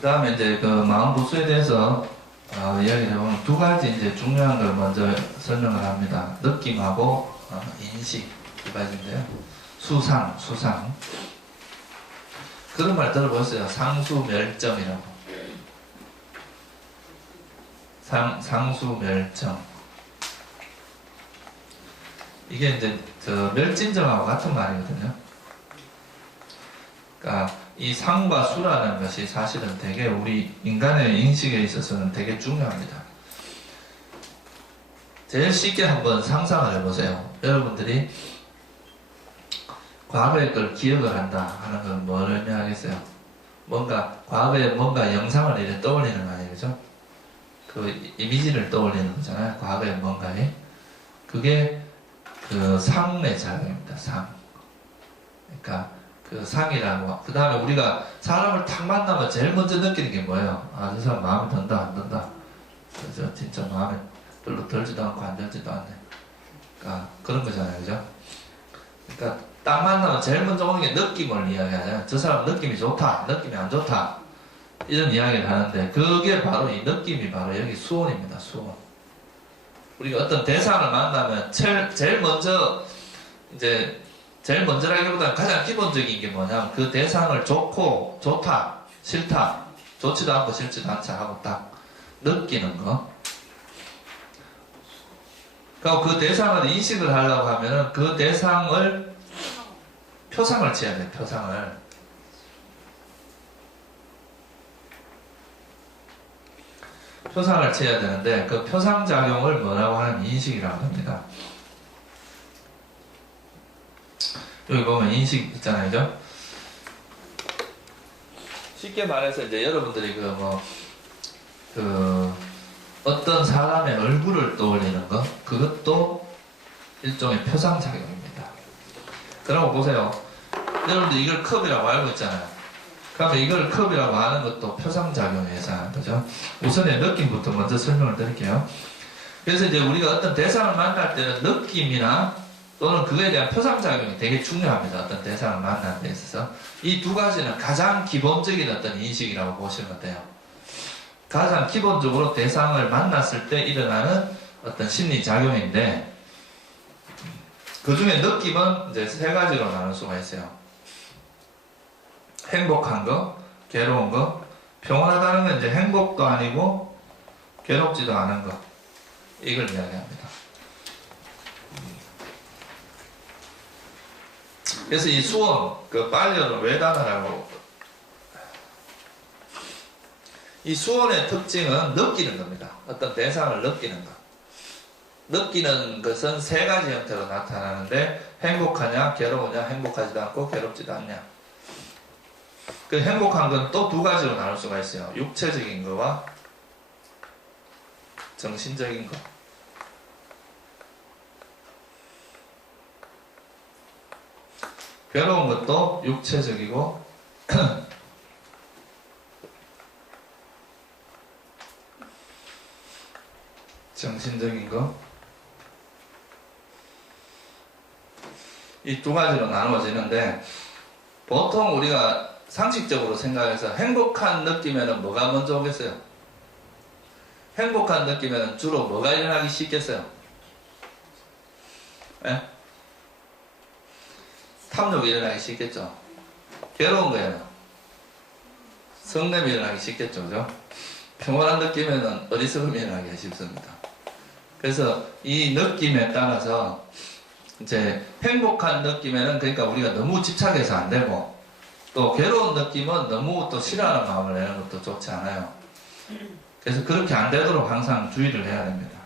그 다음에 이제 그 마음 부수에 대해서 이야기를 해보면 두 가지 이제 중요한 걸 먼저 설명을 합니다. 느낌하고 인식 두 가지인데요. 수상. 그런 말 들어보셨어요? 상수멸정이라고. 상수멸정. 이게 이제 멸진정하고 같은 말이거든요. 그러니까 이 상과 수라는 것이 사실은 되게 우리 인간의 인식에 있어서는 되게 중요합니다. 제일 쉽게 한번 상상을 해보세요. 여러분들이 과거의 걸 기억을 한다 하는 건 뭘 의미하겠어요? 과거에 뭔가 영상을 이렇게 떠올리는 거 아니에요? 그죠? 그 이미지를 떠올리는 거잖아요. 과거에 뭔가에. 그게 그 상의 작용입니다. 상. 그러니까 그 상이라고. 그 다음에 우리가 사람을 탁 만나면 제일 먼저 느끼는 게 뭐예요? 아, 저 사람 마음에 든다, 안 든다. 그죠? 진짜 마음에 별로 들지도 않고 안 들지도 않네. 그러니까 그런 거잖아요. 그죠? 그러니까 딱 만나면 제일 먼저 오는 게 느낌을 이야기하잖아요. 저 사람 느낌이 좋다, 느낌이 안 좋다. 이런 이야기를 하는데, 그게 바로 이 느낌이 바로 여기 수온입니다. 수온. 우리가 어떤 대상을 만나면 제일 먼저라기보다는 가장 기본적인 게 뭐냐면 그 대상을 좋고 좋다, 싫다, 좋지도 않고 싫지도 않다 하고 딱 느끼는 거. 그리고 그 대상을 인식을 하려고 하면은 그 대상을 표상을 지어야 돼요. 표상을 지어야 되는데 그 표상작용을 뭐라고 하는 인식이라고 합니다. 여기 보면 인식 있잖아요. 그죠? 쉽게 말해서 이제 여러분들이 어떤 사람의 얼굴을 떠올리는 것, 그것도 일종의 표상작용입니다. 그러고 보세요. 여러분들 이걸 컵이라고 알고 있잖아요. 그러면 이걸 컵이라고 하는 것도 표상작용에 해당하는 거죠. 우선의 느낌부터 먼저 설명을 드릴게요. 그래서 이제 우리가 어떤 대상을 만날 때는 느낌이나 또는 그거에 대한 표상작용이 되게 중요합니다. 어떤 대상을 만나는 데 있어서. 이 두 가지는 가장 기본적인 어떤 인식이라고 보시면 돼요. 가장 기본적으로 대상을 만났을 때 일어나는 어떤 심리작용인데, 그 중에 느낌은 이제 세 가지로 나눌 수가 있어요. 행복한 거, 괴로운 거. 평온하다는 건 이제 행복도 아니고 괴롭지도 않은 거. 이걸 이야기합니다. 그래서 이 수원, 빨리어는 외단어라고. 이 수원의 특징은 느끼는 겁니다. 어떤 대상을 느끼는 것. 느끼는 것은 세 가지 형태로 나타나는데, 행복하냐, 괴로우냐, 행복하지도 않고 괴롭지도 않냐. 그 행복한 건 또 두 가지로 나눌 수가 있어요. 육체적인 거와 정신적인 거. 괴로운 것도 육체적이고 정신적인 거. 이 두 가지로 나누어지는데, 보통 우리가 상식적으로 생각해서 행복한 느낌에는 뭐가 먼저 오겠어요? 행복한 느낌에는 주로 뭐가 일어나기 쉽겠어요? 예? 탐욕이 일어나기 쉽겠죠. 괴로운 거에는 성냄이 일어나기 쉽겠죠. 그죠? 평온한 느낌에는 어리석음이 일어나기 쉽습니다. 그래서 이 느낌에 따라서 이제 행복한 느낌에는, 그러니까 우리가 너무 집착해서 안 되고, 또 괴로운 느낌은 너무 또 싫어하는 마음을 내는 것도 좋지 않아요. 그래서 그렇게 안 되도록 항상 주의를 해야 됩니다.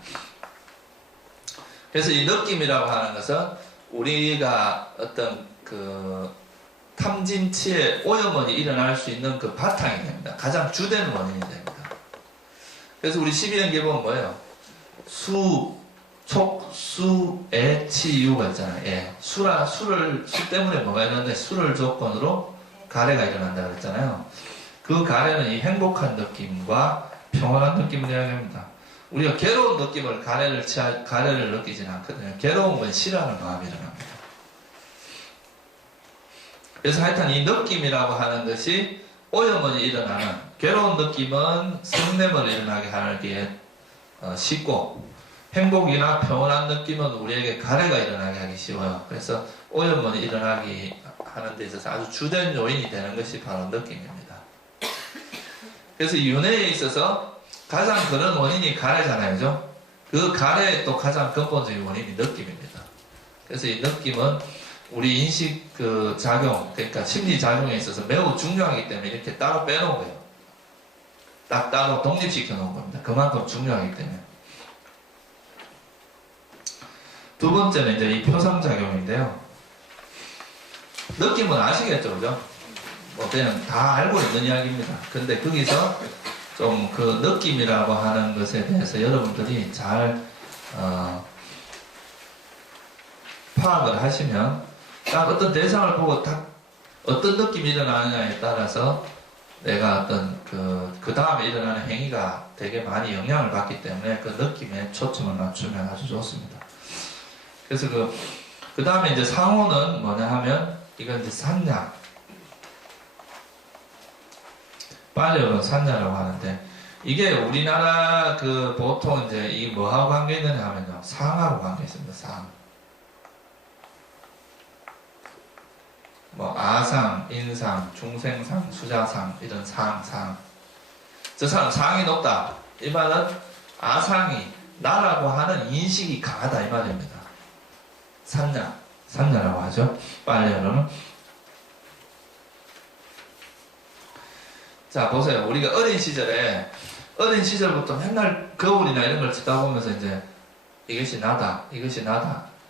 그래서 이 느낌이라고 하는 것은 우리가 어떤 탐진치의 오염원이 일어날 수 있는 그 바탕이 됩니다. 가장 주된 원인이 됩니다. 그래서 우리 12연기에 보면 뭐예요? 수, 촉, 수, 애, 치, 유가 있잖아요. 예. 수 때문에 뭐가 일어나는데, 수를 조건으로 가래가 일어난다 그랬잖아요. 그 가래는 이 행복한 느낌과 평온한 느낌을 이야기합니다. 우리가 괴로운 느낌을 가래를 느끼지는 않거든요. 괴로운 건 싫어하는 마음이 일어납니다. 그래서 하여튼 이 느낌이라고 하는 것이 오염원이 일어나는 괴로운 느낌은 성냄을 일어나게 하기에 쉽고, 행복이나 평온한 느낌은 우리에게 가래가 일어나게 하기 쉬워요. 그래서 오염이 일어나기 하는 데 있어서 아주 주된 요인이 되는 것이 바로 느낌입니다. 그래서 윤회에 있어서 가장 그런 원인이 가래잖아요. 그죠? 그 가래의 또 가장 근본적인 원인이 느낌입니다. 그래서 이 느낌은 우리 인식 작용, 그러니까 심리 작용에 있어서 매우 중요하기 때문에 이렇게 따로 빼놓은 거예요. 딱 따로 독립시켜 놓은 겁니다. 그만큼 중요하기 때문에. 두 번째는 이제 이 표상작용인데요. 느낌은 아시겠죠, 그죠? 뭐 그냥 다 알고 있는 이야기입니다. 근데 거기서 좀 그 느낌이라고 하는 것에 대해서 여러분들이 잘 파악을 하시면 딱 어떤 대상을 보고 딱 어떤 느낌이 일어나느냐에 따라서 내가 어떤 그 다음에 일어나는 행위가 되게 많이 영향을 받기 때문에 그 느낌에 초점을 맞추면 아주 좋습니다. 그래서 그 다음에 이제 상호는 뭐냐 하면 이건 이제 산냐, 빨려오른 산냐라고 하는데 이게 우리나라 보통 이제 이 뭐하고 관계 있느냐 하면요, 상하고 관계 있습니다. 상. 뭐 아상, 인상, 중생상, 수자상 이런 상. 저 사람 상이 높다. 이 말은 아상이 나라고 하는 인식이 강하다 이 말입니다. 산냐라고 하죠. 빨려오르는. 자 보세요. 우리가 어린 시절부터 맨날 거울이나 이런 걸 치다 보면서 이제 이것이 나다.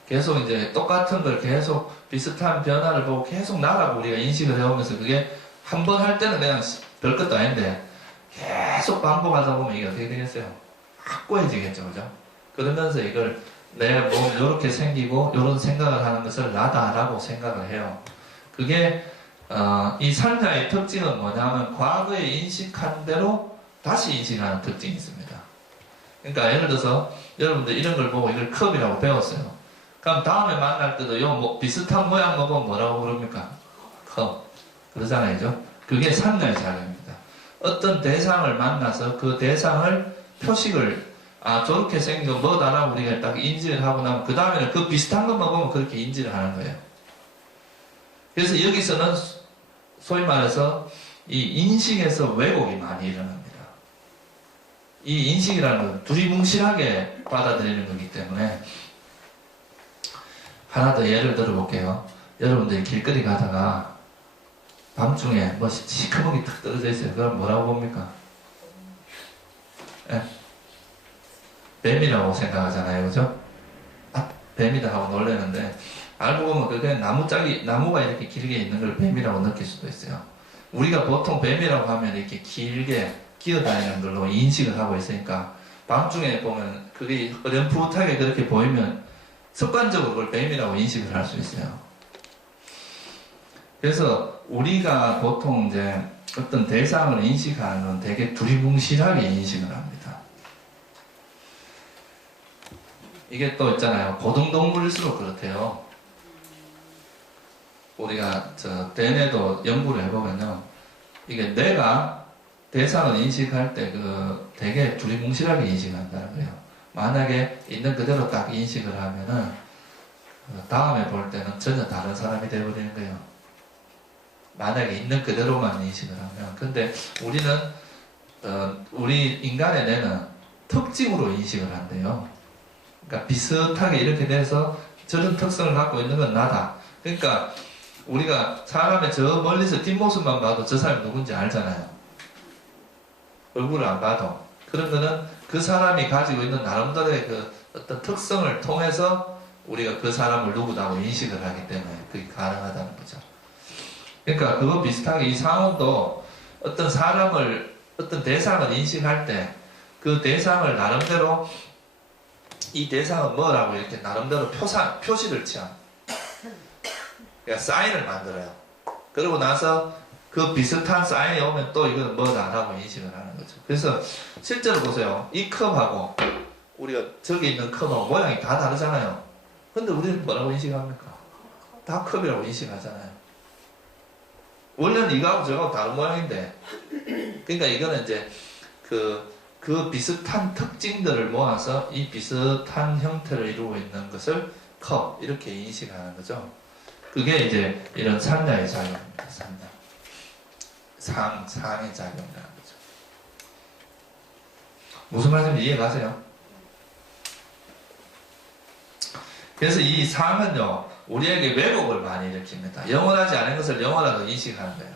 계속 이제 똑같은 걸 계속 비슷한 변화를 보고 계속 나라고 우리가 인식을 해오면서 그게 한 번 할 때는 그냥 별것도 아닌데 계속 반복하다 보면 이게 어떻게 되겠어요? 확고해지겠죠, 그죠? 그러면서 이걸 내 몸 이렇게 생기고 이런 생각을 하는 것을 나다라고 생각을 해요. 그게 이 산자의 특징은 뭐냐면 과거에 인식한 대로 다시 인식하는 특징이 있습니다. 그러니까 예를 들어서 여러분들 이런 걸 보고 이걸 컵이라고 배웠어요. 그럼 다음에 만날 때도 요 비슷한 모양 보고 뭐라고 부릅니까? 컵. 그러잖아요, 그죠? 그게 산자의 작용입니다. 어떤 대상을 만나서 그 대상을 표식을 저렇게 생긴 거 뭐다라고 우리가 딱 인지를 하고 나면 그 다음에는 그 비슷한 것만 보면 그렇게 인지를 하는 거예요. 그래서 여기서는 소위 말해서 이 인식에서 왜곡이 많이 일어납니다. 이 인식이라는 건 두리뭉실하게 받아들이는 거기 때문에 하나 더 예를 들어볼게요. 여러분들이 길거리 가다가 밤중에 뭐 시커멓게 탁 떨어져 있어요. 그걸 뭐라고 봅니까? 예? 뱀이라고 생각하잖아요. 그죠? 뱀이다 하고 놀라는데 알고 보면 그게 나무가 이렇게 길게 있는 걸 뱀이라고 느낄 수도 있어요. 우리가 보통 뱀이라고 하면 이렇게 길게 기어다니는 걸로 인식을 하고 있으니까 밤중에 보면 그게 어렴풋하게 그렇게 보이면 습관적으로 그걸 뱀이라고 인식을 할 수 있어요. 그래서 우리가 보통 이제 어떤 대상을 인식하는 건 되게 두리뭉실하게 인식을 합니다. 이게 또 있잖아요. 고등동물일수록 그렇대요. 우리가 대뇌도 연구를 해보면요. 이게 내가 대상을 인식할 때 되게 두리뭉실하게 인식한다는 거예요. 만약에 있는 그대로 딱 인식을 하면은 다음에 볼 때는 전혀 다른 사람이 되어버리는 거예요. 만약에 있는 그대로만 인식을 하면. 근데 우리는 우리 인간의 뇌는 특징으로 인식을 한대요. 그러니까 비슷하게 이렇게 돼서 저런 특성을 갖고 있는 건 나다. 그러니까 우리가 사람의 저 멀리서 뒷모습만 봐도 저 사람이 누군지 알잖아요. 얼굴을 안 봐도. 그런 거는 그 사람이 가지고 있는 나름대로의 어떤 특성을 통해서 우리가 그 사람을 누구다고 인식을 하기 때문에 그게 가능하다는 거죠. 그러니까 그거 비슷하게 이 상호도 어떤 대상을 인식할 때 그 대상을 나름대로 이 대상은 뭐라고 이렇게 나름대로 표시를 취한. 그러니까 사인을 만들어요. 그러고 나서 그 비슷한 사인이 오면 또 이건 뭐다라고 인식을 하는 거죠. 그래서 실제로 보세요. 이 컵하고 우리가 저기 있는 컵하고 모양이 다 다르잖아요. 근데 우리는 뭐라고 인식합니까? 다 컵이라고 인식하잖아요. 원래는 이거하고 저거하고 다른 모양인데, 그러니까 이거는 이제 그 비슷한 특징들을 모아서 이 비슷한 형태를 이루고 있는 것을 컵 이렇게 인식하는 거죠. 그게 이제 이런 산야의 작용입니다. 산야. 상의 작용이라는 거죠. 무슨 말인지 이해가세요? 그래서 이 상은요, 우리에게 왜곡을 많이 일으킵니다. 영원하지 않은 것을 영원하다고 인식하는 거예요.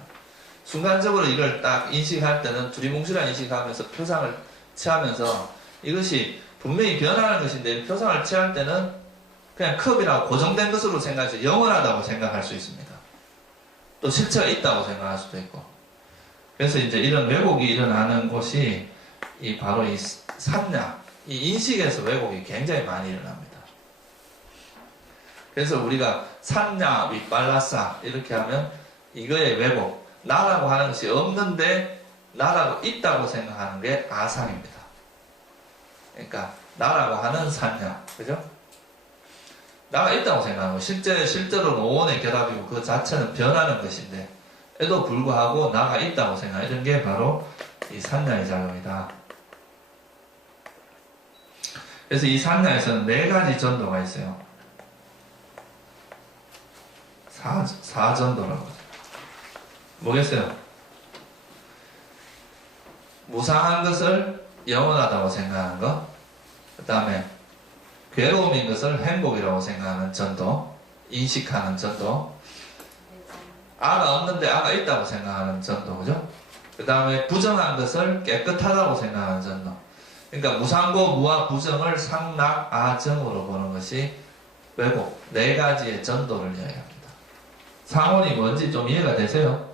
순간적으로 이걸 딱 인식할 때는 두리뭉실한 인식하면서 표상을 취하면서 이것이 분명히 변하는 것인데 표상을 취할 때는 그냥 컵이라고 고정된 것으로 생각해서 영원하다고 생각할 수 있습니다. 또 실체가 있다고 생각할 수도 있고. 그래서 이제 이런 왜곡이 일어나는 곳이 바로 이 산야, 이 인식에서 왜곡이 굉장히 많이 일어납니다. 그래서 우리가 산야 윗발라싸 이렇게 하면 이거의 왜곡, 나라고 하는 것이 없는데 나라고 있다고 생각하는 게 아상입니다. 그러니까 나라고 하는 산야, 그죠? 나가 있다고 생각하는 거. 실제로는 오온의 결합이고 그 자체는 변하는 것인데 에도 불구하고 나가 있다고 생각하는 게 바로 이 산야의 작용이다. 그래서 이 산야에서는 4가지 전도가 있어요. 사전도라고 하죠. 뭐겠어요? 무상한 것을 영원하다고 생각하는 것, 그 다음에 괴로움인 것을 행복이라고 생각하는 전도, 인식하는 전도, 아가 없는데 아가 있다고 생각하는 전도, 그죠? 그 다음에 부정한 것을 깨끗하다고 생각하는 전도. 그러니까 무상고, 무아, 부정을 상락, 아정으로 보는 것이 왜곡, 4가지의 전도를 이야기합니다. 상원이 뭔지 좀 이해가 되세요?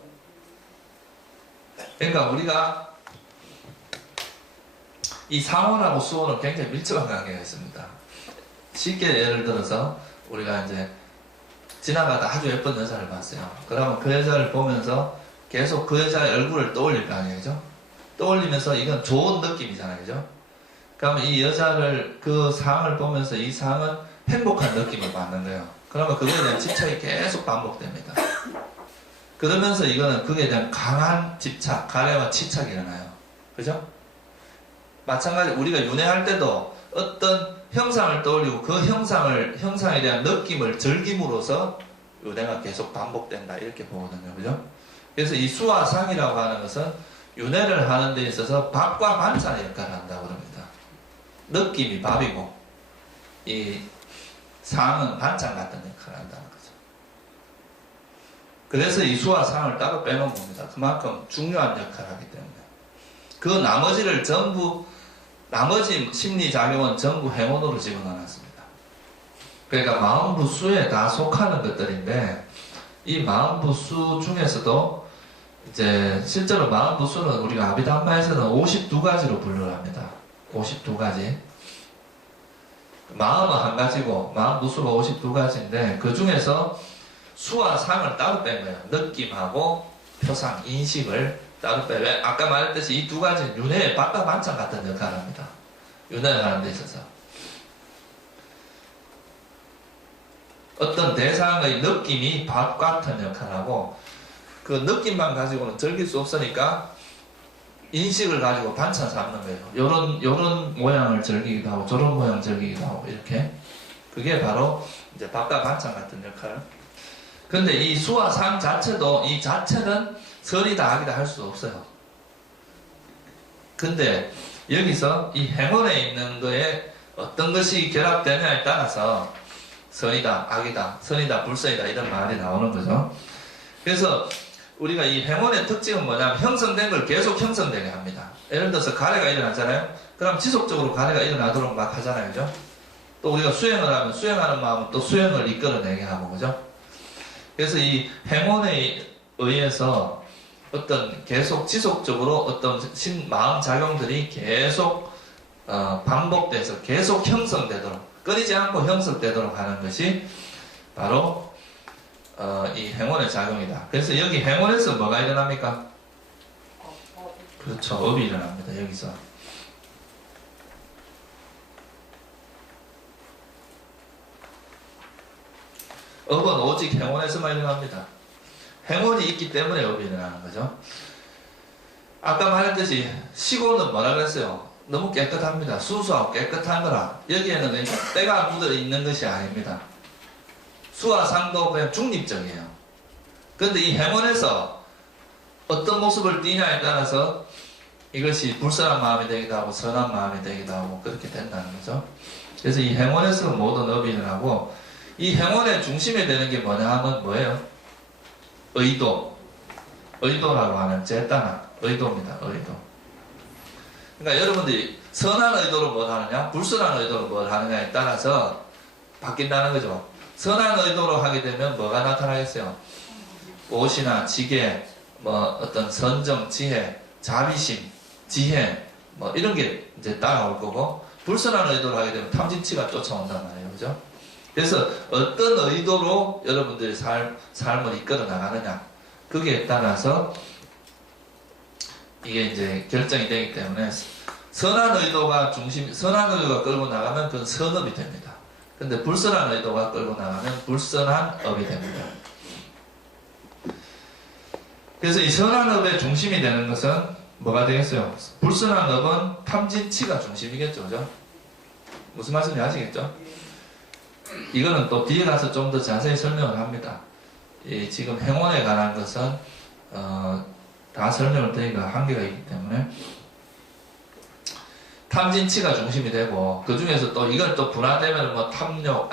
그러니까 우리가 이 상원하고 수원은 굉장히 밀접한 관계가 있습니다. 쉽게 예를 들어서 우리가 이제 지나가다 아주 예쁜 여자를 봤어요. 그러면 그 여자를 보면서 계속 그 여자의 얼굴을 떠올릴 거 아니에요? 떠올리면서 이건 좋은 느낌이잖아요. 그죠? 그러면 이 여자를, 그 상을 보면서 이 상은 행복한 느낌을 받는 거예요. 그러면 그거에 대한 집착이 계속 반복됩니다. 그러면서 이거는 그에 대한 강한 집착, 가래와 치착이 일어나요. 그죠? 마찬가지 우리가 윤회할 때도 어떤 형상을 떠올리고 그 형상에 대한 느낌을 즐김으로써 윤회가 계속 반복된다 이렇게 보거든요. 그죠? 그래서 이 수화상이라고 하는 것은 윤회를 하는 데 있어서 밥과 반찬의 역할을 한다고 합니다. 느낌이 밥이고 이 상은 반찬 같은 역할을 한다는 거죠. 그래서 이 수화상을 따로 빼놓은 겁니다. 그만큼 중요한 역할을 하기 때문에. 그 나머지를 전부, 나머지 심리작용은 전부 행운으로 집어넣어놨습니다. 그러니까 마음부수에 다 속하는 것들인데 이 마음부수 중에서도 이제 실제로 마음부수는 우리가 아비담마에서는 52가지로 분류를 합니다. 52가지. 마음은 한 가지고 마음부수가 52가지인데 그 중에서 수와 상을 따로 뺀 거예요. 느낌하고 표상, 인식을 따로 빼. 왜? 아까 말했듯이 이 2가지는 윤회의 밥과 반찬 같은 역할을 합니다. 윤회를 하는 데 있어서. 어떤 대상의 느낌이 밥 같은 역할을 하고 그 느낌만 가지고는 즐길 수 없으니까 인식을 가지고 반찬 삼는 거예요. 요런 모양을 즐기기도 하고 저런 모양 즐기기도 하고 이렇게. 그게 바로 이제 밥과 반찬 같은 역할. 근데 이 수와 상 자체도 이 자체는 선이다 악이다 할 수 없어요. 근데 여기서 이 행원에 있는 거에 어떤 것이 결합되냐에 따라서 선이다 악이다 선이다 불선이다 이런 말이 나오는 거죠. 그래서 우리가 이 행원의 특징은 뭐냐면 형성된 걸 계속 형성되게 합니다. 예를 들어서 가래가 일어나잖아요. 그럼 지속적으로 가래가 일어나도록 막 하잖아요. 그죠? 또 우리가 수행을 하면 수행하는 마음은 또 수행을 이끌어내게 하고 그죠? 그래서 이 행원에 의해서 어떤 계속 지속적으로 어떤 마음 작용들이 계속 반복돼서 계속 형성되도록 끊이지 않고 형성되도록 하는 것이 바로 이 행원의 작용이다. 그래서 여기 행원에서 뭐가 일어납니까? 그렇죠. 업이 일어납니다. 여기서. 업은 오직 행원에서만 일어납니다. 행운이 있기 때문에 업이 일어나는 거죠. 아까 말했듯이 시골은 뭐라 그랬어요? 너무 깨끗합니다. 수수하고 깨끗한 거라. 여기에는 때가 묻어 있는 것이 아닙니다. 수와 상도 그냥 중립적이에요. 그런데 이 행운에서 어떤 모습을 띠냐에 따라서 이것이 불선한 마음이 되기도 하고 선한 마음이 되기도 하고 그렇게 된다는 거죠. 그래서 이 행운에서 모든 업이 일어나고, 이 행운의 중심이 되는 게 뭐냐 하면 뭐예요? 의도. 의도라고 하는 제따나 의도입니다. 의도. 그러니까 여러분들이 선한 의도로 뭘 하느냐, 불선한 의도로 뭘 하느냐에 따라서 바뀐다는 거죠. 선한 의도로 하게 되면 뭐가 나타나겠어요? 옷이나 지게, 뭐 어떤 선정, 지혜, 자비심, 지혜, 뭐 이런 게 이제 따라올 거고, 불선한 의도로 하게 되면 탐진치가 쫓아온단 말이에요. 그죠? 그래서 어떤 의도로 여러분들의 삶을 이끌어 나가느냐, 그게 따라서 이게 이제 결정이 되기 때문에, 선한 의도가 끌고 나가면 그건 선업이 됩니다. 근데 불선한 의도가 끌고 나가면 불선한 업이 됩니다. 그래서 이 선한 업의 중심이 되는 것은 뭐가 되겠어요? 불선한 업은 탐진치가 중심이겠죠. 그죠? 무슨 말씀인지 아시겠죠? 이거는 또 뒤에 가서 좀 더 자세히 설명을 합니다. 지금 행운에 관한 것은 다 설명을 드리기가 한계가 있기 때문에, 탐진치가 중심이 되고, 그 중에서 또 이걸 또 분화되면 뭐 탐욕,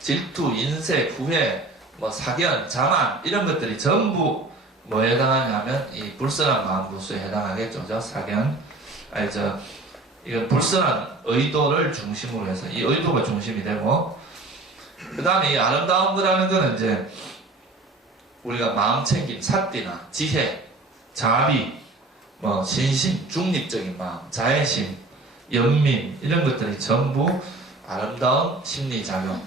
질투, 인색, 후회, 뭐 사견, 자만, 이런 것들이 전부 뭐에 해당하냐면 이 불선한 마음 부수에 해당하겠죠. 그죠? 사견, 이건 불선한 의도를 중심으로 해서 이 의도가 중심이 되고, 그 다음에 이 아름다운 거라는 거는 이제 우리가 마음챙김, 삿띠나 지혜, 자비, 뭐 신심, 중립적인 마음, 자애심, 연민, 이런 것들이 전부 아름다운 심리작용.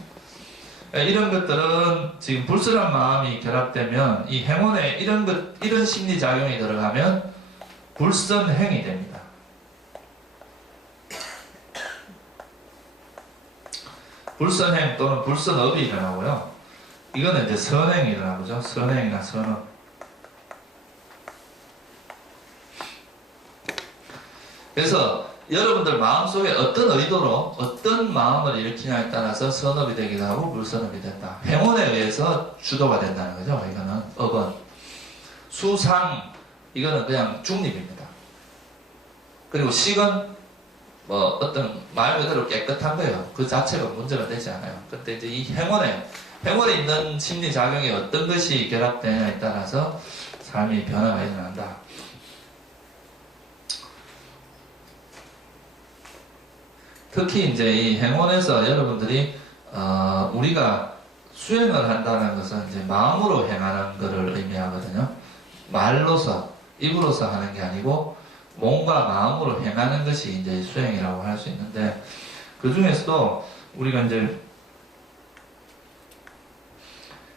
이런 것들은 지금 불선한 마음이 결합되면, 이 행운에 이런 심리작용이 들어가면 불선행이 됩니다. 불선행 또는 불선업이 일어나고요. 이거는 이제 선행이 일어나죠. 선행이나 선업. 그래서 여러분들 마음속에 어떤 의도로 어떤 마음을 일으키냐에 따라서 선업이 되기도 하고 불선업이 된다. 행운에 의해서 주도가 된다는 거죠. 이거는 업은. 수상, 이거는 그냥 중립입니다. 그리고 식은 뭐 어떤 말 그대로 깨끗한 거예요. 그 자체가 문제가 되지 않아요. 근데 이제 이 행운에 있는 심리작용이 어떤 것이 결합되냐에 따라서 삶이 변화가 일어난다. 특히 이제 이 행운에서 여러분들이 우리가 수행을 한다는 것은 이제 마음으로 행하는 것을 의미하거든요. 말로서, 입으로서 하는 게 아니고 몸과 마음으로 행하는 것이 이제 수행이라고 할 수 있는데, 그 중에서도 우리가 이제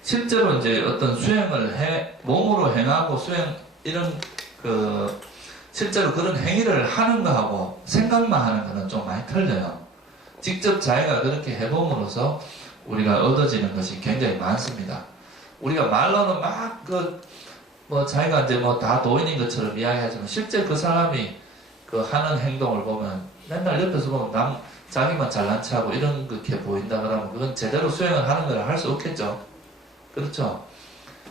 실제로 이제 어떤 수행을 몸으로 행하고 이런 실제로 그런 행위를 하는 거하고 생각만 하는 거는 좀 많이 틀려요. 직접 자기가 그렇게 해봄으로써 우리가 얻어지는 것이 굉장히 많습니다. 우리가 말로는 막 뭐 자기가 이제 뭐 다 도인인 것처럼 이야기하지만, 실제 그 사람이 하는 행동을 보면 맨날 옆에서 보면 자기만 잘난 체하고 이런 게 보인다 그러면 그건 제대로 수행을 하는 거라 할 수 없겠죠. 그렇죠?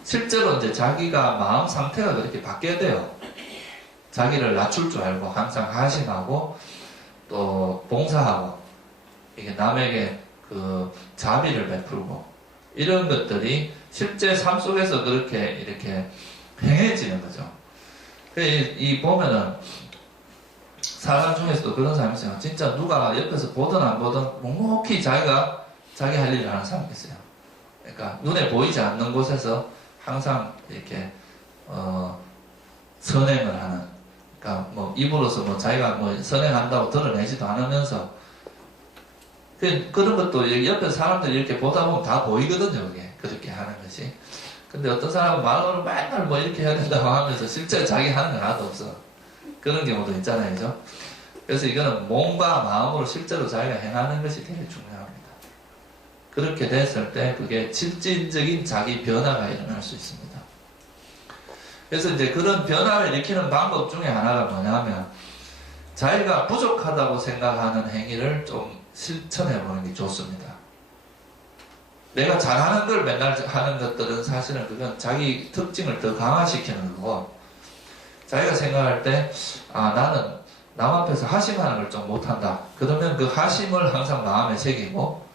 실제로 이제 자기가 마음 상태가 그렇게 바뀌어야 돼요. 자기를 낮출 줄 알고 항상 하심하고 또 봉사하고 이게 남에게 자비를 베풀고 이런 것들이 실제 삶 속에서 그렇게 이렇게 행해지는 거죠. 보면은 사람 중에서도 그런 사람이 있어요. 진짜 누가 옆에서 보든 안 보든 묵묵히 자기 할 일을 하는 사람이 있어요. 그러니까 눈에 보이지 않는 곳에서 항상 이렇게 선행을 하는, 그러니까 뭐 입으로서 뭐 자기가 뭐 선행한다고 드러내지도 않으면서 그런 것도 옆에 사람들이 이렇게 보다 보면 다 보이거든요. 그게 그렇게 하는 것이. 근데 어떤 사람은 말로는 맨날 뭐 이렇게 해야 된다고 하면서 실제 자기 하는 건 하나도 없어. 그런 경우도 있잖아요. 그죠? 그래서 이거는 몸과 마음으로 실제로 자기가 행하는 것이 되게 중요합니다. 그렇게 됐을 때 그게 실질적인 자기 변화가 일어날 수 있습니다. 그래서 이제 그런 변화를 일으키는 방법 중에 하나가 뭐냐면 자기가 부족하다고 생각하는 행위를 좀 실천해 보는 게 좋습니다. 내가 잘하는 걸 맨날 하는 것들은 사실은 그건 자기 특징을 더 강화시키는 거고, 자기가 생각할 때 나는 남 앞에서 하심하는 걸 좀 못한다. 그러면 그 하심을 항상 마음에 새기고,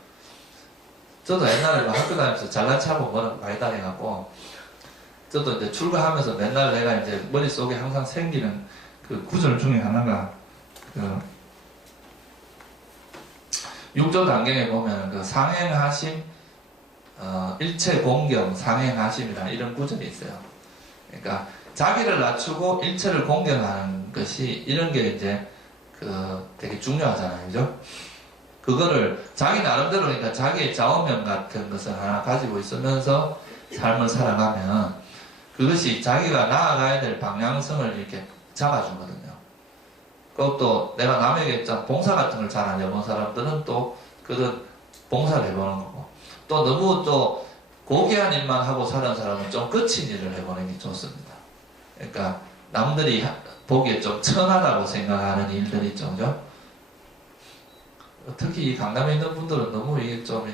저도 옛날에 학교 다니면서 잘난 체하고 뭐는 많이 다녀갖고, 저도 이제 출가하면서 맨날 내가 이제 머릿속에 항상 생기는 그 구절 중에 하나가, 그 6조 단경에 보면 그 상행하심, 일체 공경 상행하심이라는 이런 구절이 있어요. 그러니까 자기를 낮추고 일체를 공경하는 것이, 이런 게 이제 되게 중요하잖아요, 그죠? 그거를 자기 나름대로, 그러니까 자기의 좌우명 같은 것을 하나 가지고 있으면서 삶을 살아가면 그것이 자기가 나아가야 될 방향성을 이렇게 잡아주거든요. 그것도 내가 남에게 봉사 같은 걸 잘 안 해본 사람들은 또 그런 봉사를 해보는 거고, 또 너무 또 고귀한 일만 하고 사는 사람은 좀 거친 일을 해보는 게 좋습니다. 그러니까 남들이 보기에 좀 천하다고 생각하는 일들 있죠, 그죠? 특히 이 강남에 있는 분들은 너무 이게 좀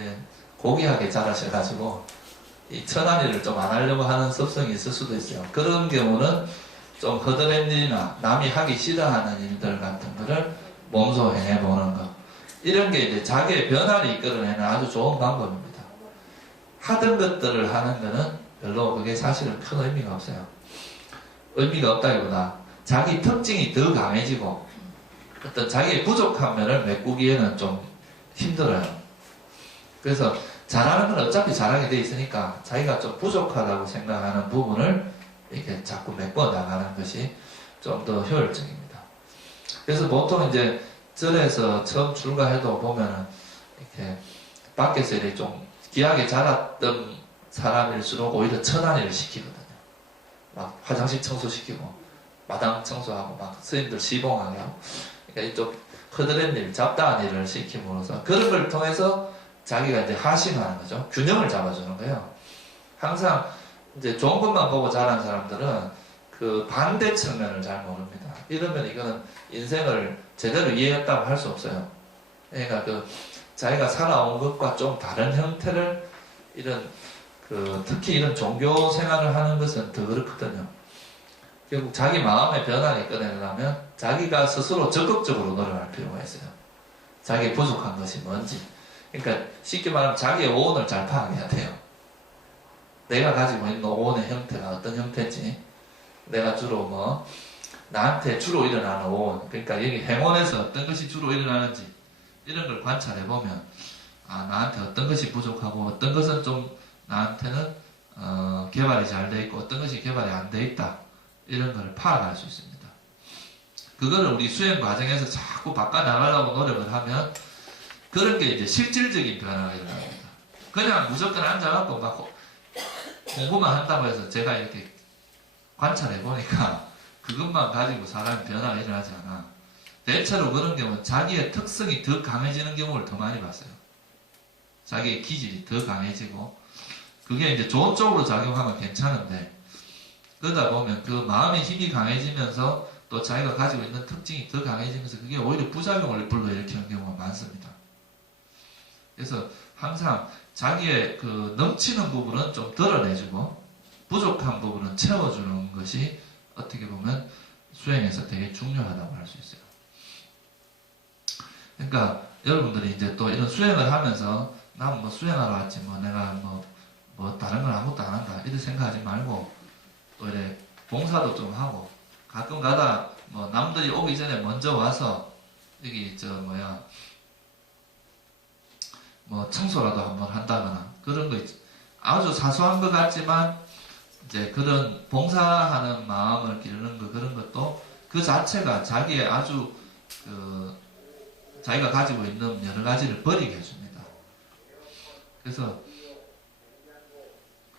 고귀하게 자라셔가지고 이 천한 일을 좀 안 하려고 하는 습성이 있을 수도 있어요. 그런 경우는 좀 허드렛 일이나 남이 하기 싫어하는 일들 같은 거를 몸소 해내보는 것, 이런 게 이제 자기의 변화를 이끌어내는 아주 좋은 방법입니다. 하던 것들을 하는 거는 별로 그게 사실은 큰 의미가 없어요. 의미가 없다기보다 자기 특징이 더 강해지고 어떤 자기의 부족한 면을 메꾸기에는 좀 힘들어요. 그래서 잘하는 건 어차피 잘하게 돼 있으니까 자기가 좀 부족하다고 생각하는 부분을 이렇게 자꾸 메꿔 나가는 것이 좀 더 효율적입니다. 그래서 보통 이제 절에서 처음 출가해도 보면은 이렇게 밖에서 이렇게 좀 귀하게 자랐던 사람일수록 오히려 천한 일을 시키거든요. 막 화장실 청소시키고 마당 청소하고 막 스님들 시봉하게 하고, 그러니까 좀 허드렛 일, 잡다한 일을 시킴으로써 그런 걸 통해서 자기가 이제 하심하는 거죠. 균형을 잡아주는 거예요. 항상 이제 좋은 것만 보고 자란 사람들은 그 반대 측면을 잘 모릅니다. 이러면 이거는 인생을 제대로 이해했다고 할 수 없어요. 그러니까 자기가 살아온 것과 좀 다른 형태를, 이런 특히 이런 종교 생활을 하는 것은 더 그렇거든요. 결국 자기 마음의 변화를 이끌어내려면 자기가 스스로 적극적으로 노력할 필요가 있어요. 자기의 부족한 것이 뭔지. 그러니까 쉽게 말하면 자기의 오온을 잘 파악해야 돼요. 내가 가지고 있는 오온의 형태가 어떤 형태인지, 내가 주로 나한테 주로 일어나는 오온, 그러니까 여기 행원에서 어떤 것이 주로 일어나는지 이런 걸 관찰해보면 나한테 어떤 것이 부족하고 어떤 것은 좀 나한테는 개발이 잘 돼 있고 어떤 것이 개발이 안 돼 있다, 이런 걸 파악할 수 있습니다. 그거를 우리 수행 과정에서 자꾸 바꿔나가려고 노력을 하면 그런 게 이제 실질적인 변화가 일어납니다. 그냥 무조건 앉아갖고 막 공부만 한다고 해서 제가 이렇게 관찰해 보니까 그것만 가지고 사람의 변화가 일어나지 않아. 대체로 그런 경우는 자기의 특성이 더 강해지는 경우를 더 많이 봤어요. 자기의 기질이 더 강해지고, 그게 이제 좋은 쪽으로 작용하면 괜찮은데, 그러다 보면 그 마음의 힘이 강해지면서 또 자기가 가지고 있는 특징이 더 강해지면서 그게 오히려 부작용을 불러일으키는 경우가 많습니다. 그래서 항상 자기의 그 넘치는 부분은 좀 덜어내주고 부족한 부분은 채워주는 것이 어떻게 보면 수행에서 되게 중요하다고 할 수 있어요. 그러니까 여러분들이 이제 또 이런 수행을 하면서 난 뭐 수행하러 왔지 내가 뭐 다른 걸 아무것도 안 한다 이렇게 생각하지 말고, 또 이래 봉사도 좀 하고 가끔 가다 남들이 오기 전에 먼저 와서 여기 청소라도 한번 한다거나 그런 거 있죠. 아주 사소한 것 같지만 이제 그런 봉사하는 마음을 기르는 거, 그런 것도 그 자체가 자기의 아주 자기가 가지고 있는 여러 가지를 버리게 해줍니다. 그래서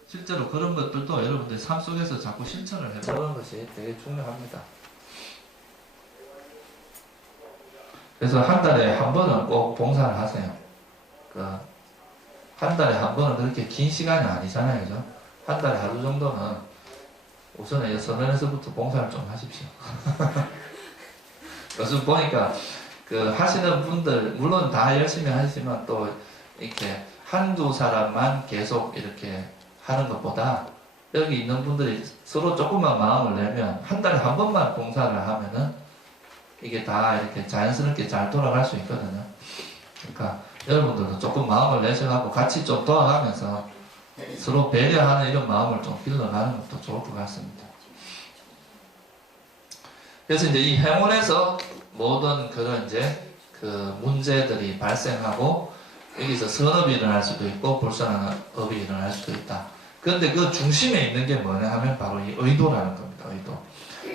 실제로 그런 것들도 여러분들 삶 속에서 자꾸 실천을 해보는 것이 되게 중요합니다. 그래서 한 달에 한 번은 꼭 봉사를 하세요. 한 달에 한 번은 그렇게 긴 시간이 아니잖아요, 그죠? 한 달에 하루 정도는 우선은 선언에서부터 봉사를 좀 하십시오. 요즘 보니까 그 하시는 분들 물론 다 열심히 하시지만 또 이렇게 한두 사람만 계속 이렇게 하는 것보다 여기 있는 분들이 서로 조금만 마음을 내면 한 달에 한 번만 봉사를 하면은 이게 다 이렇게 자연스럽게 잘 돌아갈 수 있거든요. 그러니까 여러분들도 조금 마음을 내셔가지고 같이 좀 도와가면서 서로 배려하는 이런 마음을 좀 길러가는 것도 좋을 것 같습니다. 그래서 이제 이 행운에서 모든 그런 이제 그 문제들이 발생하고 여기서 선업이 일어날 수도 있고 불선한 업이 일어날 수도 있다. 그런데 그 중심에 있는 게 뭐냐 하면 바로 이 의도라는 겁니다. 의도.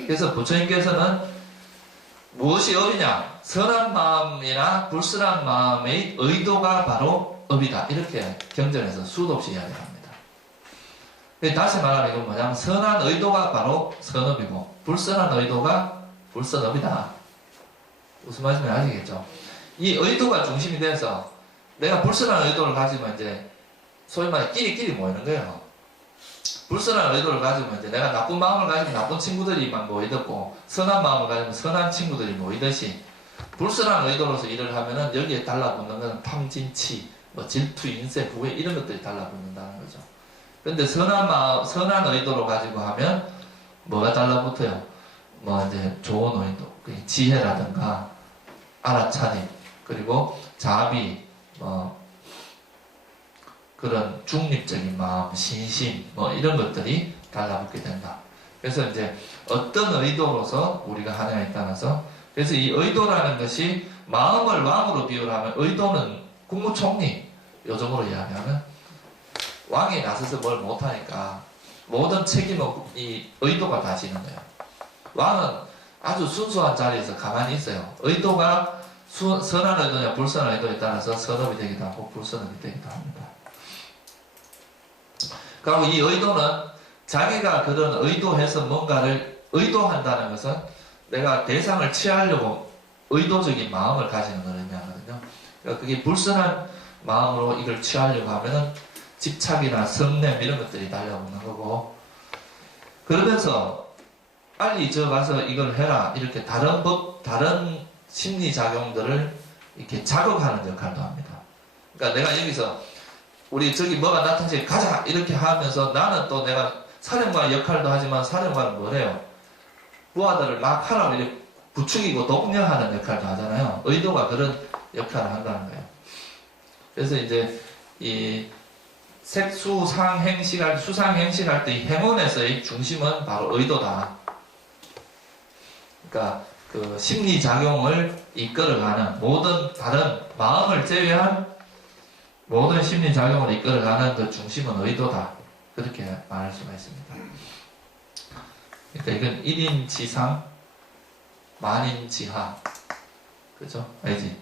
그래서 부처님께서는 무엇이 업이냐? 선한 마음이나 불선한 마음의 의도가 바로 업이다. 이렇게 경전에서 수도 없이 이야기합니다. 다시 말하면 이건 뭐냐면 선한 의도가 바로 선업이고 불선한 의도가 불선업이다. 무슨 말씀인지 아시겠죠? 이 의도가 중심이 돼서 내가 불선한 의도를 가지면 이제 소위 말해 끼리끼리 모이는 거예요. 불선한 의도를 가지면 이제 내가 나쁜 마음을 가지면 나쁜 친구들이 막 모이듯고 선한 마음을 가지면 선한 친구들이 모이듯이 불선한 의도로서 일을 하면은 여기에 달라붙는 건 탐진치, 뭐 질투, 인세, 부회 이런 것들이 달라붙는다는 거죠. 근데 선한 마음, 선한 의도로 가지고 하면 뭐가 달라붙어요? 뭐 이제 좋은 의도, 지혜라든가 알아차림, 그리고 자비, 뭐 그런 중립적인 마음, 신심, 뭐 이런 것들이 달라붙게 된다. 그래서 이제 어떤 의도로서 우리가 하느냐에 따라서 그래서 이 의도라는 것이 마음을 왕으로 비유하면 의도는 국무총리, 요즘으로 이야기하면 왕이 나서서 뭘 못하니까 모든 책임은 이 의도가 다 지는 거예요. 왕은 아주 순수한 자리에서 가만히 있어요. 의도가 선한 의도냐 불선한 의도에 따라서 선업이 되기도 하고 불선업이 되기도 합니다. 그리고 이 의도는 자기가 그런 의도해서 뭔가를 의도한다는 것은 내가 대상을 취하려고 의도적인 마음을 가지는 걸 의미하거든요. 그러니까 그게 불선한 마음으로 이걸 취하려고 하면은 집착이나 성냄 이런 것들이 달려오는 거고, 그러면서 빨리 저 가서 이걸 해라 이렇게 다른 심리작용들을 이렇게 자극하는 역할도 합니다. 그러니까 내가 여기서 우리 저기 뭐가 나타나지 가자 이렇게 하면서 나는 또 내가 사령관 역할도 하지만 사령관은 뭐래요? 부하들을 막 하라고 이렇게 부추기고 독려하는 역할도 하잖아요. 의도가 그런 역할을 한다는 거예요. 그래서 이제 이 색수상행식할 수상행식할 때 이 행운에서의 중심은 바로 의도다. 그러니까 그 심리작용을 이끌어가는 모든 다른 마음을 제외한 모든 심리작용을 이끌어가는 그 중심은 의도다. 그렇게 말할 수가 있습니다. 그러니까 이건 1인지상 만인지하, 그죠? 알지?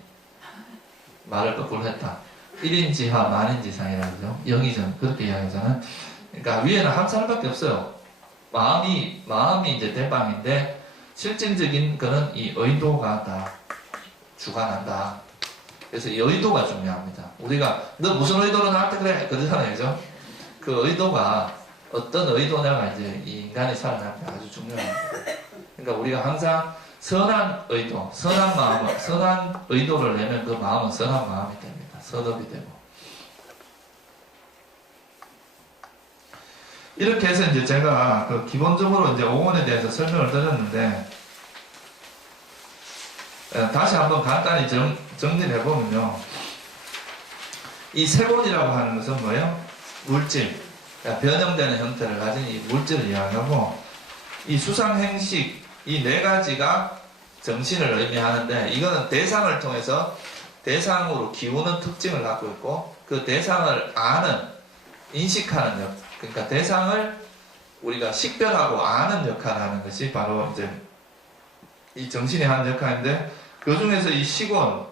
말을 거꾸로 했다. 1인지하 만인지상이라고 그러죠? 영의정 그렇게 이야기하잖아요. 그러니까 위에는 한 사람밖에 없어요. 마음이 이제 대방인데 실질적인 거는 이 의도가 다 주관한다. 그래서 이 의도가 중요합니다. 우리가 너 무슨 의도로 나한테 그래? 그러잖아요, 그죠? 그 의도가 어떤 의도냐가 이제 이 인간이 살아가는 게 아주 중요합니다. 그러니까 우리가 항상 선한 의도, 선한 마음, 선한 의도를 내면 그 마음은 선한 마음이 됩니다. 선업이 되고. 이렇게 해서 이제 제가 그 기본적으로 이제 오원에 대해서 설명을 드렸는데, 다시 한번 간단히 정리를 해보면요. 이 세본이라고 하는 것은 뭐예요? 물질, 그러니까 변형되는 형태를 가진 이 물질을 이야기하고, 이 수상행식, 이 네 가지가 정신을 의미하는데, 이거는 대상을 통해서 대상으로 기우는 특징을 갖고 있고, 그 대상을 아는, 인식하는 역, 그러니까 대상을 우리가 식별하고 아는 역할을 하는 것이 바로 이제 이 정신이 하는 역할인데, 그 중에서 이 식원,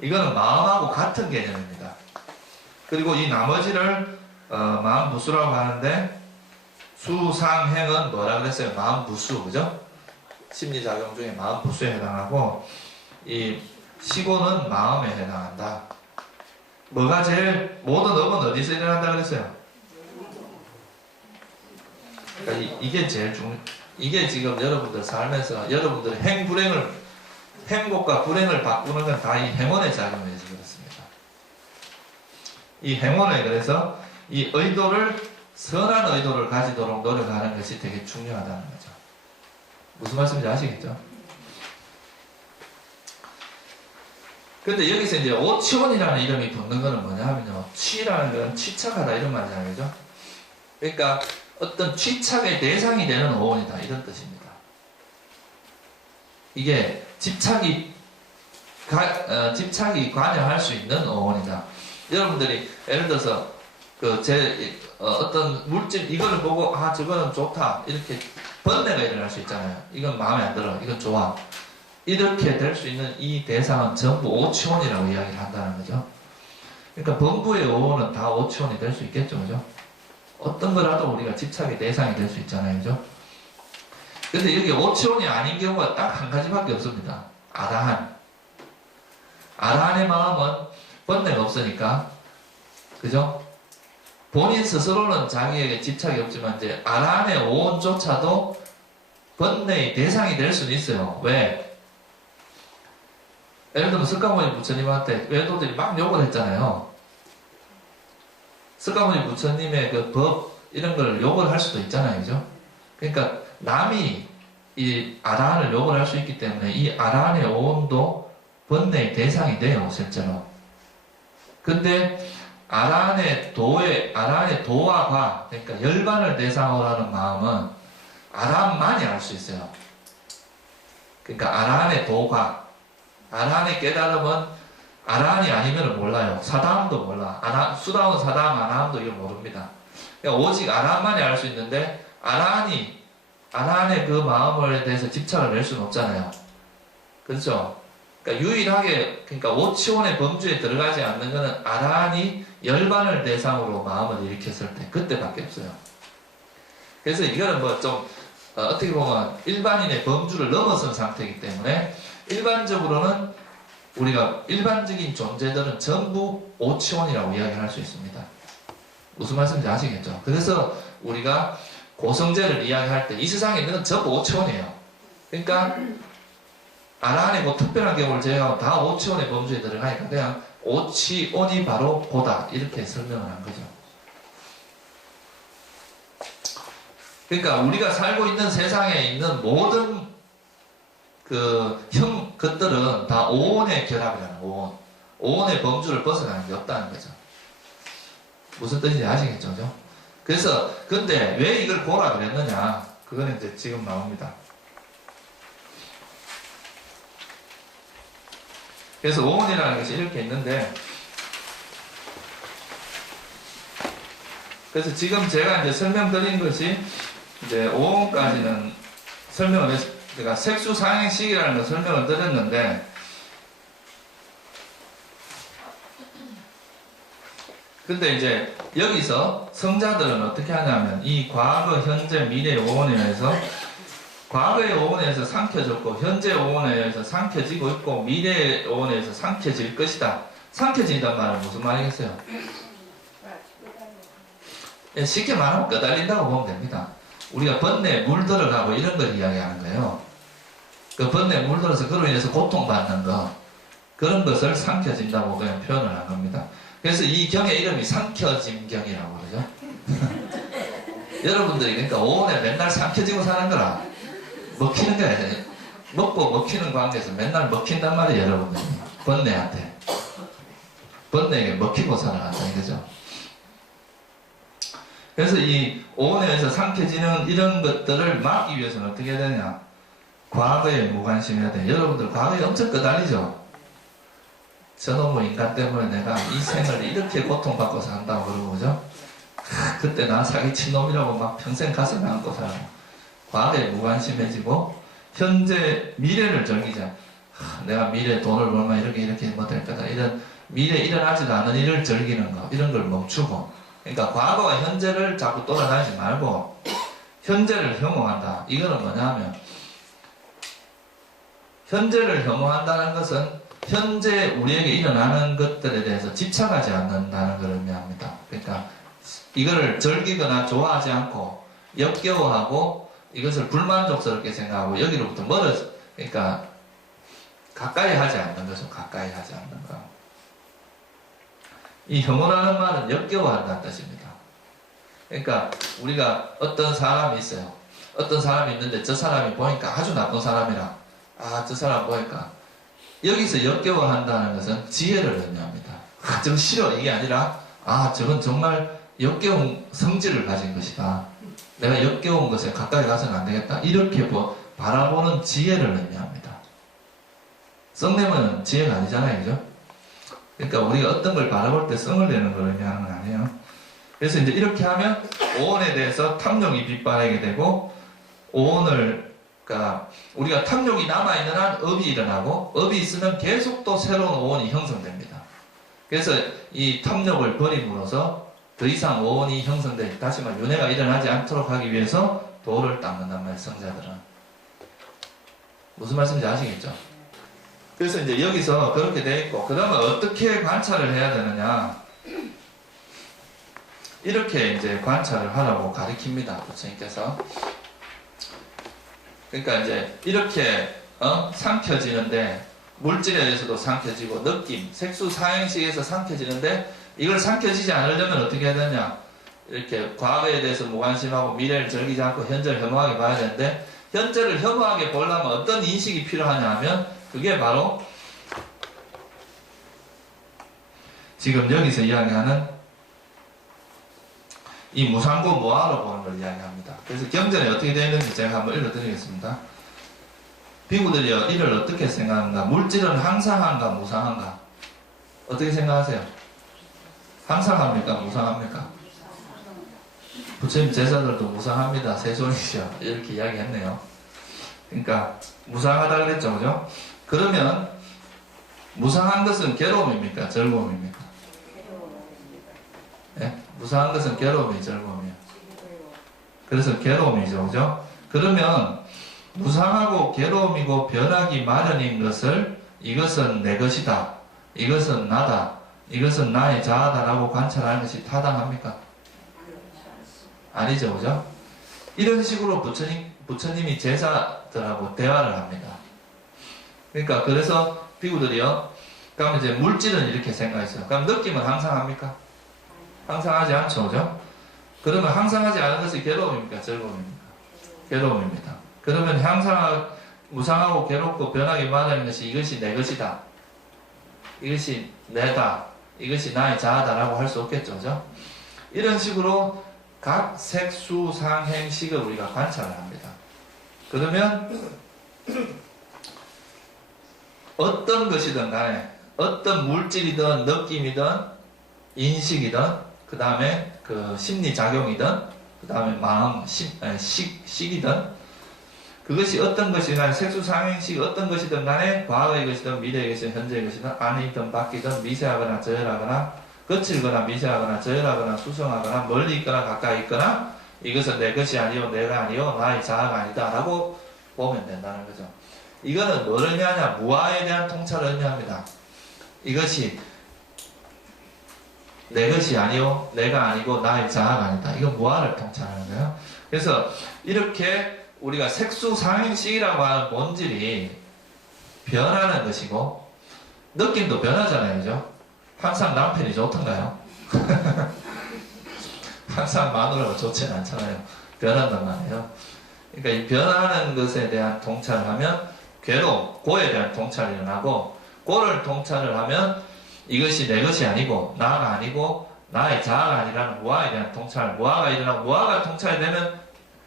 이거는 마음하고 같은 개념입니다. 그리고 이 나머지를 마음부수라고 하는데, 수상행은 뭐라 그랬어요? 마음부수, 그죠? 심리작용 중에 마음부수에 해당하고, 이 식원은 마음에 해당한다. 뭐가 제일 모든 업은 어디서 일어난다 그랬어요? 그러니까 이게 제일 이게 지금 여러분들 삶에서 여러분들의 행복과 불행을 바꾸는 건 다 이 행원의 작용에서 그렇습니다. 이 행원에 그래서 이 선한 의도를 가지도록 노력하는 것이 되게 중요하다는 거죠. 무슨 말씀인지 아시겠죠? 근데 여기서 이제 오치원이라는 이름이 붙는 거는 뭐냐 하면요. 취라는 건 취착하다 이런 말이잖아요. 그죠? 그러니까 어떤 취착의 대상이 되는 오온이다 이런 뜻입니다. 이게 집착이 관여할 수 있는 오온이다. 여러분들이 예를 들어서 어떤 물질 이거를 보고 저거는 좋다 이렇게 번뇌가 일어날 수 있잖아요. 이건 마음에 안 들어. 이건 좋아. 이렇게 될 수 있는 이 대상은 전부 오치원이라고 이야기를 한다는 거죠. 그러니까 범부의 오온은 다 오치원이 될 수 있겠죠. 그죠? 어떤 거라도 우리가 집착의 대상이 될 수 있잖아요. 그죠? 근데 여기 오치원이 아닌 경우가 딱 한 가지밖에 없습니다. 아라한. 아라한의 마음은 번뇌가 없으니까, 그죠? 본인 스스로는 자기에게 집착이 없지만, 이제 아라한의 오온조차도 번뇌의 대상이 될 수는 있어요. 왜? 예를 들면 석가모니 부처님한테 외도들이 막 욕을 했잖아요. 석가모니 부처님의 그 법 이런 걸 욕을 할 수도 있잖아요. 그죠? 그러니까 남이 이 아라한을 욕을 할 수 있기 때문에 이 아라한의 오온도 번뇌의 대상이 돼요. 실제로. 근데 아라한의 도와 과, 그러니까 열반을 대상으로 하는 마음은 아라한만이 알 수 있어요. 그러니까 아라한의 도과, 아라한의 깨달음은 아라한이 아니면 몰라요. 사다함도 몰라. 수다운 사다함, 아라함도 이걸 모릅니다. 그러니까 오직 아라한만이 알 수 있는데 아라한의 그 마음에 대해서 집착을 낼 수는 없잖아요. 그렇죠? 그러니까 유일하게 그러니까 오치원의 범주에 들어가지 않는 것은 아라한이 열반을 대상으로 마음을 일으켰을 때 그때밖에 없어요. 그래서 이거는 뭐 좀 어떻게 보면 일반인의 범주를 넘어선 상태이기 때문에 일반적으로는 우리가 일반적인 존재들은 전부 오치원이라고 이야기할 수 있습니다. 무슨 말씀인지 아시겠죠? 그래서 우리가 고성제를 이야기할 때 이 세상에 있는 건 전부 오치원이에요. 그러니까 아라한의 뭐 특별한 경우를 제외하고 다 오치원의 범주에 들어가니까 그냥 오치원이 바로 고다 이렇게 설명을 한 거죠. 그러니까 우리가 살고 있는 세상에 있는 모든 것들은 다 오온의 결합이라는 오온. 오온의 범주를 벗어나는 게 없다는 거죠. 무슨 뜻인지 아시겠죠? 그죠? 그래서 근데 왜 이걸 고라 그랬느냐? 그거는 이제 지금 나옵니다. 그래서 오온이라는 것이 이렇게 있는데, 그래서 지금 제가 이제 설명드린 것이 이제 오온까지는 설명을 했습니다. 제가 색수상행식이라는 걸 설명을 드렸는데, 근데 이제 여기서 성자들은 어떻게 하냐면 이 과거, 현재, 미래 오온에 의해서 과거의 오온에 의해서 삼켜졌고 현재 오온에 의해서 삼켜지고 있고 미래 오온에 의해서 삼켜질 것이다. 삼켜진단 말은 무슨 말이겠어요? 쉽게 말하면 끄달린다고 보면 됩니다. 우리가 번뇌에 물들어가고 이런 걸 이야기하는 거예요. 그 번뇌에 물들어서 그로 인해서 고통받는 거, 그런 것을 삼켜진다고 그냥 표현을 한 겁니다. 그래서 이 경의 이름이 삼켜짐경이라고 그러죠. 여러분들이 그러니까 오온에 맨날 삼켜지고 사는 거라. 먹히는 게 아니에요. 먹고 먹히는 관계에서 맨날 먹힌단 말이에요. 여러분들이 번뇌한테. 번뇌에게 먹히고 살아간다 이거죠. 그래서 이 오온에 의해서 삼켜지는 이런 것들을 막기 위해서는 어떻게 해야 되냐? 과거에 무관심해야 돼. 여러분들 과거에 엄청 끄달리죠? 저놈의 인간 때문에 내가 이 생을 이렇게 고통받고 산다고 그러고, 그죠? 그때 난 사기친 놈이라고 막 평생 가슴에 안고 살고, 과거에 무관심해지고, 현재 미래를 즐기자. 내가 미래에 돈을 벌면 이렇게 못할 거다. 이런 미래에 일어나지도 않은 일을 즐기는 거, 이런 걸 멈추고, 그러니까 과거와 현재를 자꾸 돌아다니지 말고, 현재를 혐오한다. 이거는 뭐냐면, 현재를 혐오한다는 것은 현재 우리에게 일어나는 것들에 대해서 집착하지 않는다는 걸 의미합니다. 그러니까 이거를 즐기거나 좋아하지 않고 역겨워하고 이것을 불만족스럽게 생각하고 여기로부터 그러니까 가까이 하지 않는 거죠. 가까이 하지 않는 거. 이 혐오라는 말은 역겨워한다는 뜻입니다. 그러니까 우리가 어떤 사람이 있어요. 어떤 사람이 있는데 저 사람이 보니까 아주 나쁜 사람이라 저 사람 보니까 여기서 역겨워한다는 것은 지혜를 의미합니다. 저거 싫어 이게 아니라 저건 정말 역겨운 성질을 가진 것이다. 내가 역겨운 것에 가까이 가서는 안 되겠다. 이렇게 바라보는 지혜를 의미합니다. 썩내면 지혜가 아니잖아요. 그죠? 그러니까 우리가 어떤 걸 바라볼 때 성을 내는 걸 의미하는 건 아니에요. 그래서 이제 이렇게 하면 오온에 대해서 탐욕이 빗발하게 되고 그러니까 우리가 탐욕이 남아있는 한 업이 일어나고 업이 있으면 계속 또 새로운 오온이 형성됩니다. 그래서 이 탐욕을 버림으로써 더 이상 오온이 형성돼 다시 말 윤회가 일어나지 않도록 하기 위해서 도를 닦는단 말이에요. 성자들은. 무슨 말씀인지 아시겠죠? 그래서 이제 여기서 그렇게 돼 있고 그 다음에 어떻게 관찰을 해야 되느냐 이렇게 이제 관찰을 하라고 가르칩니다. 부처님께서. 그러니까 이제 이렇게 삼켜지는데 물질에 의해서도 삼켜지고 느낌, 색수, 사행식에서 삼켜지는데 이걸 삼켜지지 않으려면 어떻게 해야 되냐 이렇게 과거에 대해서 무관심하고 미래를 즐기지 않고 현재를 혐오하게 봐야 되는데 현재를 혐오하게 보려면 어떤 인식이 필요하냐 하면 그게 바로 지금 여기서 이야기하는 이 무상고 무아로 보는 걸 이야기합니다. 그래서 경전에 어떻게 되어 있는지 제가 한번 읽어드리겠습니다. 비구들이요 이를 어떻게 생각하는가? 물질은 항상한가 무상한가? 어떻게 생각하세요? 항상합니까? 무상합니까? 부처님 제자들도 무상합니다. 세손이시여 이렇게 이야기했네요. 그러니까 무상하다 그랬죠, 그죠? 그러면 무상한 것은 괴로움입니까? 즐거움입니까? 네? 무상한 것은 괴로움이 즐거움이에요. 그래서 괴로움이죠, 그죠? 그러면 무상하고 괴로움이고 변하기 마련인 것을 이것은 내 것이다, 이것은 나다, 이것은 나의 자아다라고 관찰하는 것이 타당합니까? 아니죠, 그죠? 이런 식으로 부처님이 제자들하고 대화를 합니다. 그러니까 그래서 비구들이요. 그럼 이제 물질은 이렇게 생각했어요. 그럼 느낌은 항상 합니까? 항상 하지 않죠, 그죠? 그러면 항상 하지 않은 것이 괴로움입니까? 즐거움입니까? 괴로움입니다. 그러면 항상 무상하고 괴롭고 변하기 마련인 것이 이것이 내 것이다, 이것이 내다, 이것이 나의 자아다라고 할 수 없겠죠, 그죠? 이런 식으로 각 색수 상행식을 우리가 관찰을 합니다. 그러면 어떤 것이든 간에 어떤 물질이든 느낌이든 인식이든 그 다음에 그 심리작용이든 그 다음에 마음 식이든 그것이 어떤 것이든 색수상행식이 어떤 것이든 간에 과거의 것이든 미래의 것이든 현재의 것이든 안이든 밖이든 미세하거나 저열하거나 거칠거나 미세하거나 저열하거나 수성하거나 멀리 있거나 가까이 있거나 이것은 내 것이 아니요 내가 아니요 나의 자아가 아니다 라고 보면 된다는 거죠. 이거는 뭐를 의미하냐? 무아에 대한 통찰을 의미합니다. 이것이 내 것이 아니요 내가 아니고 나의 자아가 아니다. 이건 무아를 통찰하는 거예요. 그래서 이렇게 우리가 색수상행식이라고 하는 본질이 변하는 것이고 느낌도 변하잖아요, 그죠? 항상 남편이 좋던가요? 항상 마누라가 좋지는 않잖아요. 변한단 말이에요. 그러니까 이 변하는 것에 대한 통찰을 하면 괴로움, 고에 대한 통찰이 일어나고 고를 통찰을 하면 이것이 내 것이 아니고 나가 아니고 나의 자아가 아니라는 무아에 대한 통찰, 무아가 일어나고 무아가 통찰이 되면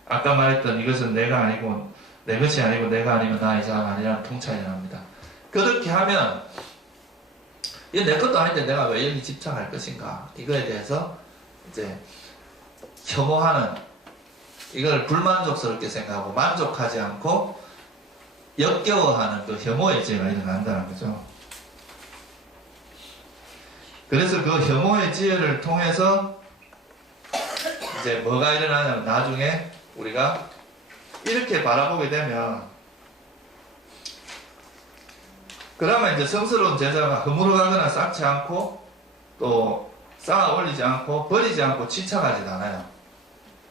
아까 말했던 이것은 내가 아니고 내 것이 아니고 내가 아니면 나의 자아가 아니라는 통찰이 일어납니다. 그렇게 하면 이거 내 것도 아닌데 내가 왜 여기 집착할 것인가? 이거에 대해서 이제 혐오하는, 이걸 불만족스럽게 생각하고 만족하지 않고 역겨워하는 그 혐오의 지혜가 일어난다는 거죠. 그래서 그 혐오의 지혜를 통해서 이제 뭐가 일어나냐면 나중에 우리가 이렇게 바라보게 되면 그러면 이제 성스러운 제자가 허물어가거나 쌓지 않고 또 쌓아 올리지 않고 버리지 않고 집착하지도 않아요.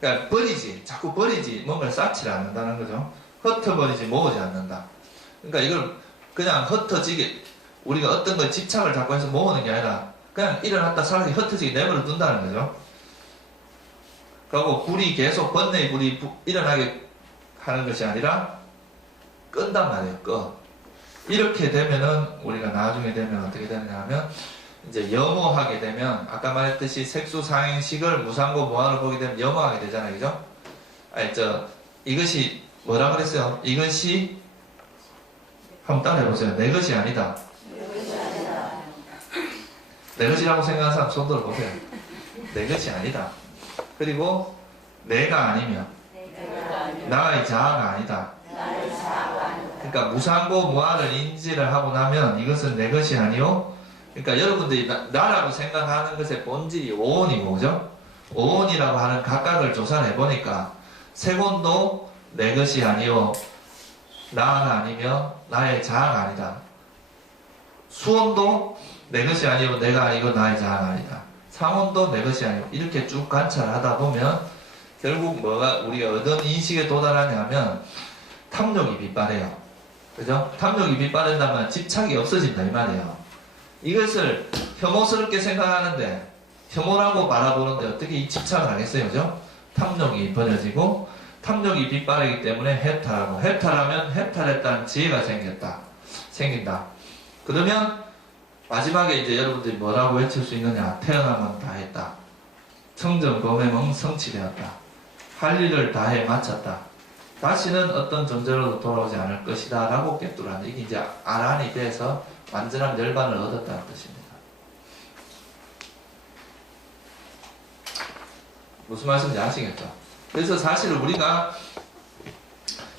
그러니까 버리지, 자꾸 버리지, 뭔가를 쌓지를 않는다는 거죠. 흩어버리지, 모으지 않는다. 그러니까 이걸 그냥 흩어지게, 우리가 어떤 거에 집착을 자꾸 해서 모으는 게 아니라 그냥 일어났다 사라지게 흩어지게 내버려 둔다는 거죠. 그리고 불이 계속 번뇌의 불이 일어나게 하는 것이 아니라 끈단 말이에요. 꺼. 이렇게 되면은 우리가 나중에 되면 어떻게 되느냐 하면 이제 염호하게 되면 아까 말했듯이 색수상행식을 무상고 무한을 보게 되면 염호하게 되잖아요. 그죠? 아니 이것이 뭐라 그랬어요? 이것이 한번 따라해 보세요. 내 것이 아니다. 내 것이라고 생각하는 사람 손 들어보세요. 내 것이 아니다. 그리고 내가 아니면 나의 자아가 아니다. 그러니까 무상고 무한을 인지를 하고 나면 이것은 내 것이 아니요. 그러니까 여러분들이 나라고 생각하는 것의 본질이 오온이고, 그죠? 오온이라고 하는 각각을 조사해 보니까 세곤도 내 것이 아니요. 나가 아니며 나의 자아가 아니다. 수온도 내 것이 아니고 내가 아니고 나의 자아가 아니다. 상온도 내 것이 아니고 이렇게 쭉 관찰하다 보면 결국 뭐가 우리가 어떤 인식에 도달하냐면 탐욕이 빗발해요. 그죠? 탐욕이 빗발한다면 집착이 없어진다 이 말이에요. 이것을 혐오스럽게 생각하는데 혐오라고 바라보는데 어떻게 이 집착을 하겠어요? 그죠? 탐욕이 버려지고 탐욕이 빗발하기 때문에 해탈하고 해탈하면 해탈했다는 지혜가 생긴다. 그러면 마지막에 이제 여러분들이 뭐라고 외칠 수 있느냐? 태어나면 다 했다. 청정범해멍 성취되었다. 할 일을 다해 마쳤다. 다시는 어떤 존재로도 돌아오지 않을 것이다 라고 꿰뚫어한다. 이게 이제 아란이 돼서 완전한 열반을 얻었다는 뜻입니다. 무슨 말씀인지 아시겠죠? 그래서 사실 우리가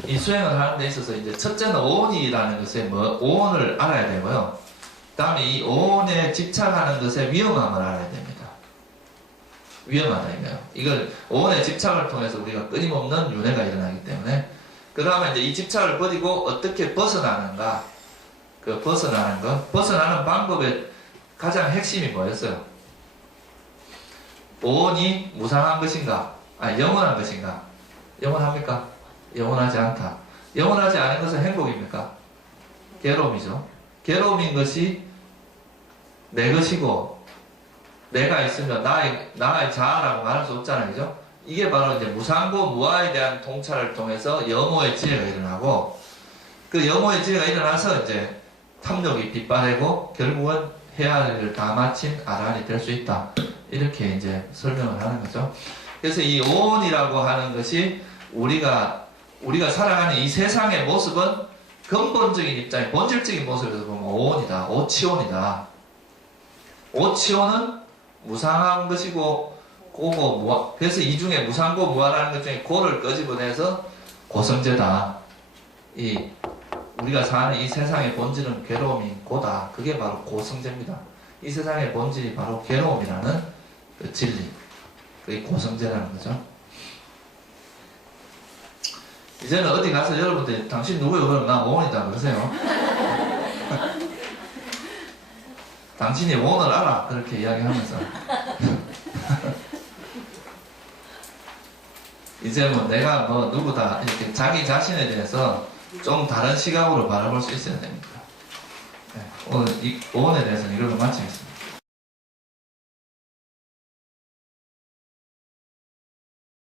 이 수행을 하는 데 있어서 이제 첫째는 오온이라는 것에 오온을 알아야 되고요. 그 다음에 이 오온에 집착하는 것의 위험함을 알아야 됩니다. 위험하다 이거예요. 이걸 오온의 집착을 통해서 우리가 끊임없는 윤회가 일어나기 때문에 그 다음에 이제 이 집착을 버리고 어떻게 벗어나는가 그 벗어나는 방법의 가장 핵심이 뭐였어요? 오온이 무상한 것인가? 영원한 것인가? 영원합니까? 영원하지 않다. 영원하지 않은 것은 행복입니까? 괴로움이죠. 괴로움인 것이 내 것이고 내가 있으면 나의 자아라고 말할 수 없잖아요. 그죠? 이게 바로 이제 무상고 무아에 대한 통찰을 통해서 염호의 지혜가 일어나고 그 염호의 지혜가 일어나서 이제 탐욕이 빗발하고 결국은 해야 할 일을 다 마친 아란이 될 수 있다. 이렇게 이제 설명을 하는 거죠. 그래서 이 오온이라고 하는 것이 우리가 살아가는 이 세상의 모습은 근본적인 입장에 본질적인 모습에서 보면 오온이다. 오치온이다. 오치온은 무상한 것이고 고고 무아. 그래서 이 중에 무상고 무아라는 것 중에 고를 끄집어내서 고성제다. 우리가 사는 이 세상의 본질은 괴로움인 고다. 그게 바로 고성제입니다. 이 세상의 본질이 바로 괴로움이라는 그 진리. 그게 고성제라는 거죠. 이제는 어디 가서 여러분들 당신 누구요? 그럼 나 오온이다 그러세요. 당신이 오온을 알아. 그렇게 이야기하면서 이제 뭐 내가 뭐 누구다 이렇게 자기 자신에 대해서 좀 다른 시각으로 바라볼 수 있어야 됩니다. 네, 오늘 이 오온에 대해서는 이걸로 마치겠습니다.